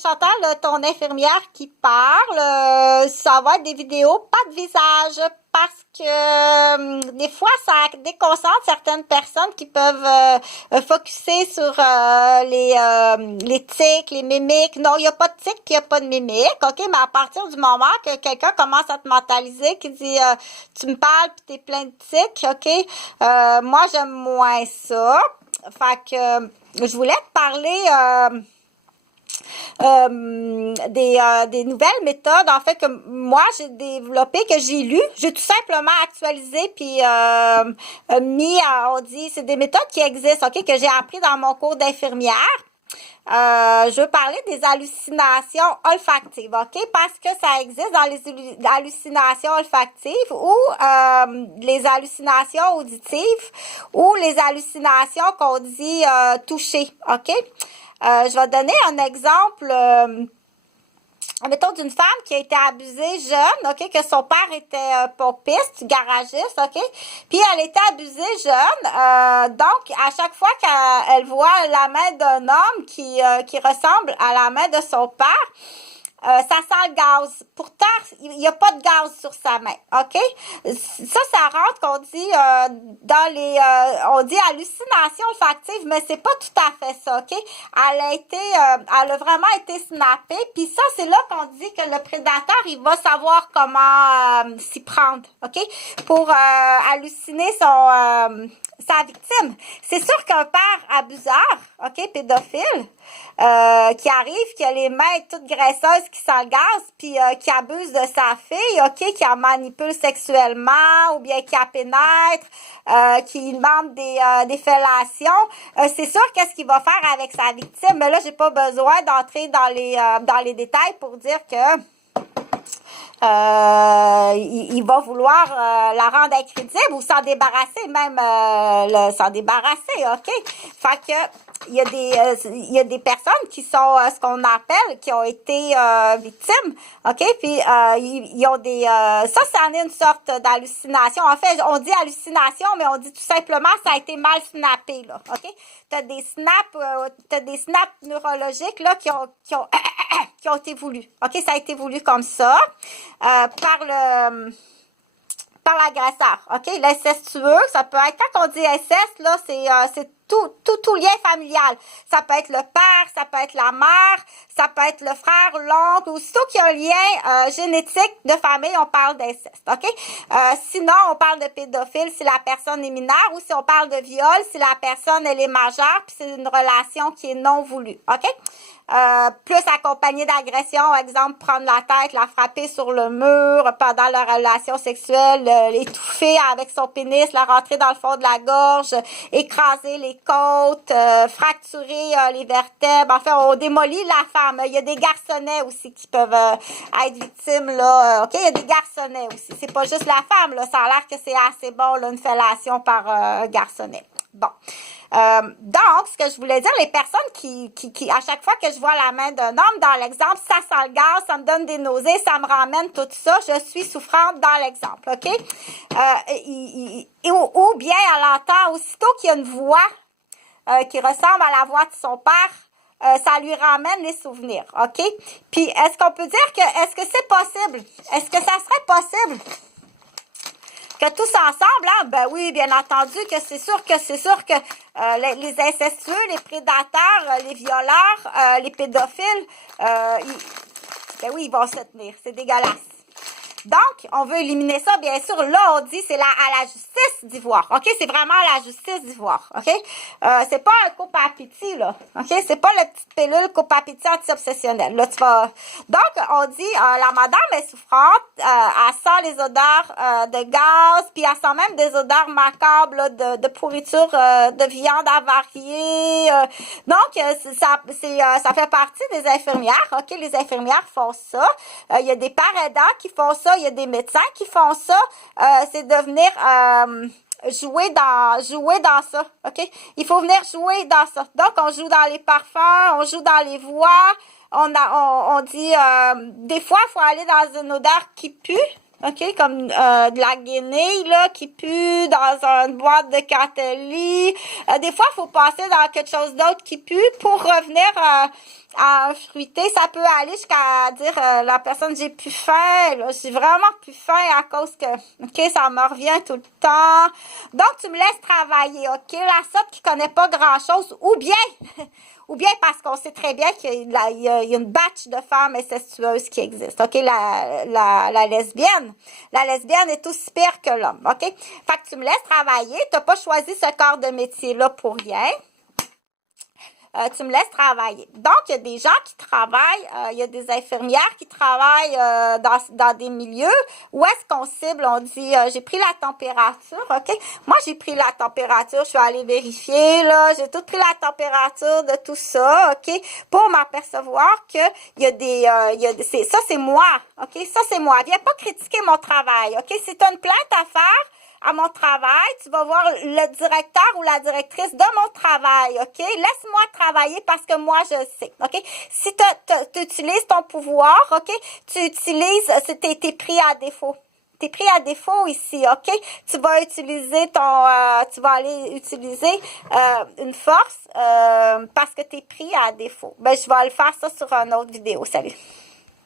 Chantal, ton infirmière qui parle, ça va être des vidéos, pas de visage, parce que des fois, ça déconcentre certaines personnes qui peuvent focusser sur les tics, les mimiques. Non, il n'y a pas de tics puis il n'y a pas de mimiques, OK? Mais à partir du moment que quelqu'un commence à te mentaliser, qui dit tu me parles puis t'es plein de tics, OK? Moi, j'aime moins ça. Fait que je voulais te parler des nouvelles méthodes, en fait, que moi, j'ai développées, que j'ai lues. J'ai tout simplement actualisé, puis on dit, c'est des méthodes qui existent, OK, que j'ai appris dans mon cours d'infirmière. Je veux parler des hallucinations olfactives, OK? Parce que ça existe dans les hallucinations olfactives ou les hallucinations auditives ou les hallucinations qu'on dit toucher, OK? Je vais donner un exemple, mettons, d'une femme qui a été abusée jeune, OK, que son père était pompiste, garagiste, OK, puis elle était abusée jeune, donc à chaque fois qu'elle voit la main d'un homme qui ressemble à la main de son père, ça sent le gaz. Pourtant, il n'y a pas de gaz sur sa main, OK? Ça rentre qu'on dit dans les... on dit hallucination olfactive, mais c'est pas tout à fait ça, OK? Elle a vraiment été snappée, puis ça, c'est là qu'on dit que le prédateur, il va savoir comment s'y prendre, OK? Pour halluciner sa victime. C'est sûr qu'un père abuseur, OK, pédophile, qui arrive, qui a les mains toutes graisseuses, qui sent le gaz, puis qui abuse de sa fille, OK, qui la manipule sexuellement, ou bien qui la pénètre, qui demande des fellations, c'est sûr qu'est-ce qu'il va faire avec sa victime. Mais là, j'ai pas besoin d'entrer dans les détails pour dire que il va vouloir la rendre incrédible ou s'en débarrasser, même s'en débarrasser, OK? Fait que il y a des personnes qui sont ce qu'on appelle, qui ont été victimes, OK? Puis ils ont des ça en est une sorte d'hallucination. En fait, on dit hallucination, mais on dit tout simplement ça a été mal snappé, là, OK? T'as des snaps neurologiques là qui ont été voulus. OK, ça a été voulu comme ça par l'agresseur. OK, l'incestueux, ça peut être, quand on dit inceste, là, c'est tout lien familial. Ça peut être le père, ça peut être la mère, ça peut être le frère, l'oncle, aussitôt qu'il y a un lien génétique de famille, on parle d'inceste, OK? Sinon, on parle de pédophile si la personne est mineure, ou si on parle de viol si la personne, elle est majeure, puis c'est une relation qui est non voulue, OK? Plus accompagné d'agression, exemple, prendre la tête, la frapper sur le mur pendant leur relation sexuelle, l'étouffer avec son pénis, la rentrer dans le fond de la gorge, écraser les côtes, fracturer les vertèbres. Enfin, on démolit la femme. Il y a des garçonnets aussi qui peuvent être victimes, là. OK? Il y a des garçonnets aussi. C'est pas juste la femme, là. Ça a l'air que c'est assez bon, là, une fellation par garçonnet. Bon. Donc, ce que je voulais dire, les personnes qui, à chaque fois que je vois la main d'un homme, dans l'exemple, ça sent le gaz, ça me donne des nausées, ça me ramène tout ça, je suis souffrante dans l'exemple, OK? Ou bien, elle entend aussitôt qu'il y a une voix qui ressemble à la voix de son père, ça lui ramène les souvenirs, OK? Puis, est-ce qu'on peut dire est-ce que c'est possible? Est-ce que ça serait possible que tous ensemble, hein, ben oui, bien entendu que c'est sûr que les incestueux, les prédateurs, les violeurs, les pédophiles, ben oui, ils vont se tenir. C'est dégueulasse. Donc, on veut éliminer ça, bien sûr. Là, on dit c'est à la justice d'y voir. OK? C'est vraiment à la justice d'y voir. OK? C'est pas un copapiti, là. OK? C'est pas la petite pilule copapiti anti-obsessionnelle. Là, tu vas... Donc, on dit, la madame est souffrante, elle sent les odeurs de gaz, puis elle sent même des odeurs macabres, là, de pourriture, de viande avariée. Donc, ça fait partie des infirmières. OK? Les infirmières font ça. Il y a des parents aidants qui font ça. Il y a des médecins qui font ça. C'est de venir jouer dans ça, OK? Il faut venir jouer dans ça. Donc, on joue dans les parfums, on joue dans les voix. On dit, des fois, il faut aller dans une odeur qui pue. OK, comme de la guenille, là, qui pue dans une boîte de Cantelli. Des fois, il faut passer dans quelque chose d'autre qui pue pour revenir à un fruité. Ça peut aller jusqu'à dire la personne, j'ai plus faim, là, j'ai vraiment plus faim à cause que, ok, ça me revient tout le temps. Donc, tu me laisses travailler, ok? La sorte qui connaît pas grand-chose, ou bien, ou bien parce qu'on sait très bien qu'il y a une batch de femmes incestueuses qui existent, ok? La lesbienne. La lesbienne est aussi pire que l'homme, ok? Fait que tu me laisses travailler, t'as pas choisi ce corps de métier-là pour rien. Tu me laisses travailler. Donc, il y a des gens qui travaillent, il y a des infirmières qui travaillent dans des milieux où est-ce qu'on cible, on dit, j'ai pris la température, OK? Moi, j'ai pris la température, je suis allée vérifier, là, j'ai tout pris la température de tout ça, OK? Pour m'apercevoir que il y a des, ça, c'est moi, OK? Ça, c'est moi. Viens pas critiquer mon travail, OK? Si tu as une plainte à faire, à mon travail, tu vas voir le directeur ou la directrice de mon travail, OK? Laisse-moi travailler parce que moi, je sais, OK? Si tu utilises ton pouvoir, OK? Tu utilises, t'es pris à défaut. T'es pris à défaut ici, OK? Tu vas utiliser tu vas aller utiliser une force parce que t'es pris à défaut. Ben, je vais le faire ça sur une autre vidéo. Salut!